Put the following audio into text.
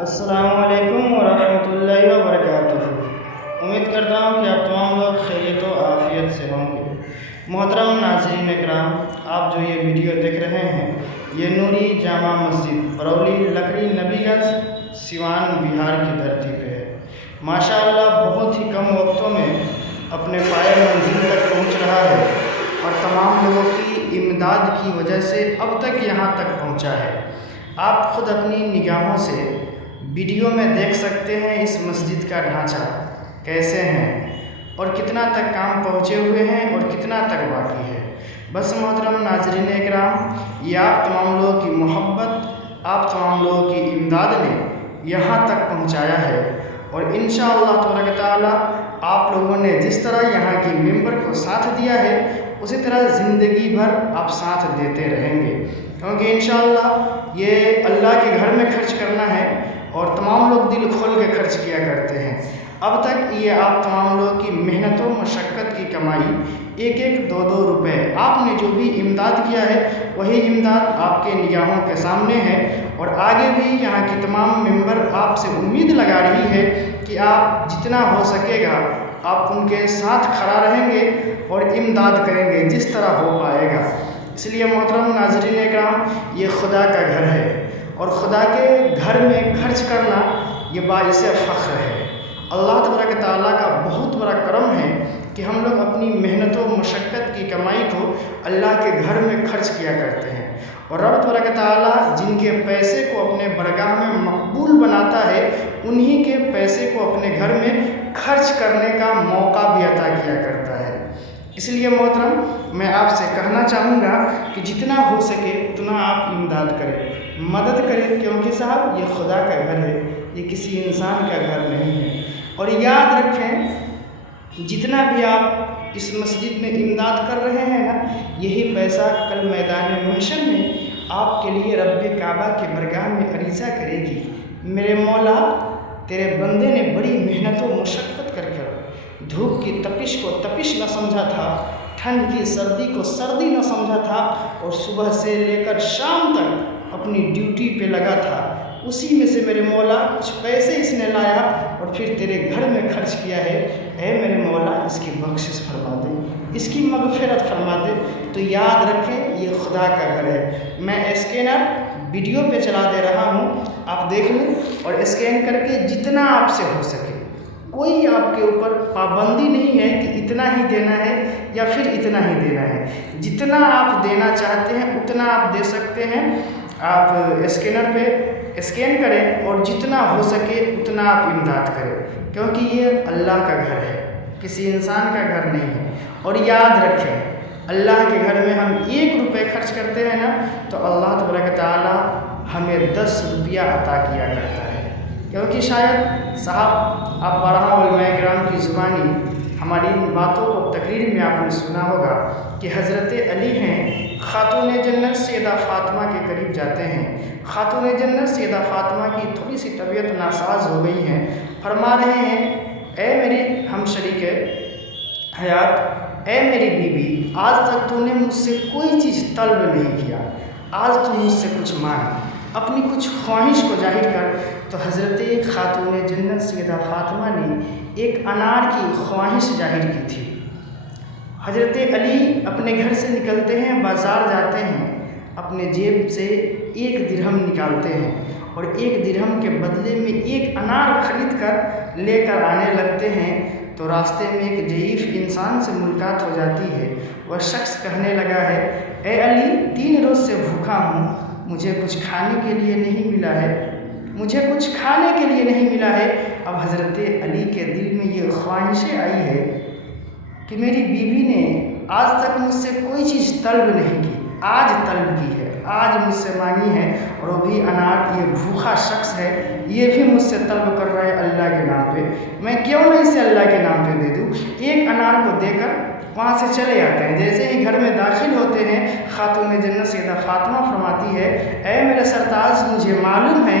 السلام علیکم ورحمۃ اللہ وبرکاتہ۔ امید کرتا ہوں کہ آپ تمام لوگ خیریت و عافیت سے ہوں گے۔ محترم ناظرین اکرام، آپ جو یہ ویڈیو دیکھ رہے ہیں یہ نوری جامع مسجد بروللی لکڑی نبی گنج سیوان بہار کی دھرتی پہ ہے۔ ماشاء اللہ بہت ہی کم وقتوں میں اپنے پائے منزل تک پہنچ رہا ہے اور تمام لوگوں کی امداد کی وجہ سے اب تک یہاں تک پہنچا ہے۔ آپ خود اپنی نگاہوں سے ویڈیو میں دیکھ سکتے ہیں اس مسجد کا ڈھانچہ کیسے ہیں اور کتنا تک کام پہنچے ہوئے ہیں اور کتنا تک باقی ہے۔ بس محترم ناظرین اکرام، یہ آپ تمام لوگوں کی محبت، آپ تمام لوگوں کی امداد نے یہاں تک پہنچایا ہے، اور انشاءاللہ تبارک تعالیٰ آپ لوگوں نے جس طرح یہاں کی ممبر کو ساتھ دیا ہے اسی طرح زندگی بھر آپ ساتھ دیتے رہیں گے، کیونکہ انشاءاللہ یہ اللہ کے گھر میں خرچ کرنا ہے اور تمام لوگ دل کھول کے خرچ کیا کرتے ہیں۔ اب تک یہ آپ تمام لوگوں کی محنت و مشقت کی کمائی، ایک ایک دو دو روپے آپ نے جو بھی امداد کیا ہے وہی امداد آپ کے نگاہوں کے سامنے ہے، اور آگے بھی یہاں کی تمام ممبر آپ سے امید لگا رہی ہے کہ آپ جتنا ہو سکے گا آپ ان کے ساتھ کھڑا رہیں گے اور امداد کریں گے جس طرح ہو پائے گا۔ اس لیے محترم ناظرین اکرام، یہ خدا کا گھر ہے اور خدا کے گھر میں خرچ کرنا یہ باعث فخر ہے۔ اللہ تبارک تعالیٰ کا بہت بڑا کرم ہے کہ ہم لوگ اپنی محنت و مشقت کی کمائی کو اللہ کے گھر میں خرچ کیا کرتے ہیں، اور رب تبارک تعالیٰ جن کے پیسے کو اپنے برگاہ میں مقبول بناتا ہے انہی کے پیسے کو اپنے گھر میں خرچ کرنے کا موقع بھی عطا کیا کرتا ہے۔ اس لیے محترم، میں آپ سے کہنا چاہوں گا کہ جتنا ہو سکے اتنا آپ امداد کریں، مدد کریں، کیونکہ صاحب یہ خدا کا گھر ہے، یہ کسی انسان کا گھر نہیں ہے۔ اور یاد رکھیں، جتنا بھی آپ اس مسجد میں امداد کر رہے ہیں نا، یہی پیسہ کل میدان محشر میں آپ کے لیے رب کعبہ کے برگاہ میں عریضہ کرے گی، میرے مولا تیرے بندے نے بڑی محنت و مشقت کر دھوپ کی تپش کو تپش نہ سمجھا تھا، ٹھنڈ کی سردی کو سردی نہ سمجھا تھا، اور صبح سے لے کر شام تک اپنی ڈیوٹی پہ لگا تھا، اسی میں سے میرے مولا کچھ پیسے اس نے لایا اور پھر تیرے گھر میں خرچ کیا ہے۔ اے میرے مولا اس کی بخشش فرما دے، اس کی مغفرت فرما دے۔ تو یاد رکھیں یہ خدا کا گھر ہے۔ میں اسکینر ویڈیو پہ چلا دے رہا ہوں، آپ دیکھ لیں اور اسکین کر کے جتنا آپ سے ہو سکے، کوئی آپ کے اوپر پابندی نہیں ہے کہ اتنا ہی دینا ہے یا پھر اتنا ہی دینا ہے، جتنا آپ دینا چاہتے ہیں اتنا آپ دے سکتے ہیں۔ آپ اسکینر پہ اسکین کریں اور جتنا ہو سکے اتنا آپ امداد کریں، کیونکہ یہ اللہ کا گھر ہے، کسی انسان کا گھر نہیں ہے۔ اور یاد رکھیں، اللہ کے گھر میں ہم 1 روپے خرچ کرتے ہیں نا تو اللہ تبارک تعالیٰ ہمیں 10 روپیہ عطا کیا کرتا ہے، کیونکہ شاید صاحب آپ بارہا علماء کرام کی زبانی ہماری ان باتوں کو تقریر میں آپ نے سنا ہوگا کہ حضرت علی ہیں، خاتون جنت سیدہ فاطمہ کے قریب جاتے ہیں، خاتون جنت سیدہ فاطمہ کی تھوڑی سی طبیعت ناساز ہو گئی ہیں، فرما رہے ہیں اے میری ہم شریک حیات، اے میری بیوی، آج تک تو نے مجھ سے کوئی چیز طلب نہیں کیا، آج تو مجھ سے کچھ مانگ، اپنی کچھ خواہش کو ظاہر کر۔ تو حضرت خاتون جنت سیدہ فاطمہ نے ایک انار کی خواہش ظاہر کی تھی۔ حضرت علی اپنے گھر سے نکلتے ہیں، بازار جاتے ہیں، اپنے جیب سے 1 درہم نکالتے ہیں اور 1 درہم کے بدلے میں 1 انار خرید کر لے کر آنے لگتے ہیں۔ تو راستے میں ایک ضعیف انسان سے ملاقات ہو جاتی ہے، وہ شخص کہنے لگا ہے اے علی، 3 روز سے بھوکا ہوں، مجھے کچھ کھانے کے لیے نہیں ملا ہے، مجھے کچھ کھانے کے لیے نہیں ملا ہے۔ اب حضرت علی کے دل میں یہ خواہشیں آئی ہے کہ میری بیوی نے آج تک مجھ سے کوئی چیز طلب نہیں کی، آج طلب کی ہے، آج مجھ سے مانگی ہے، اور وہ بھی انار، یہ بھوکا شخص ہے، یہ بھی مجھ سے طلب کر رہا ہے اللہ کے نام پہ، میں کیوں نہ اسے اللہ کے نام پہ دے دوں۔ 1 انار کو دے کر وہاں سے چلے آتے ہیں۔ جیسے ہی گھر میں داخل ہوتے ہیں، خاتون جنت سیدہ فاطمہ فرماتی ہے اے میرے سرتاج، مجھے معلوم ہے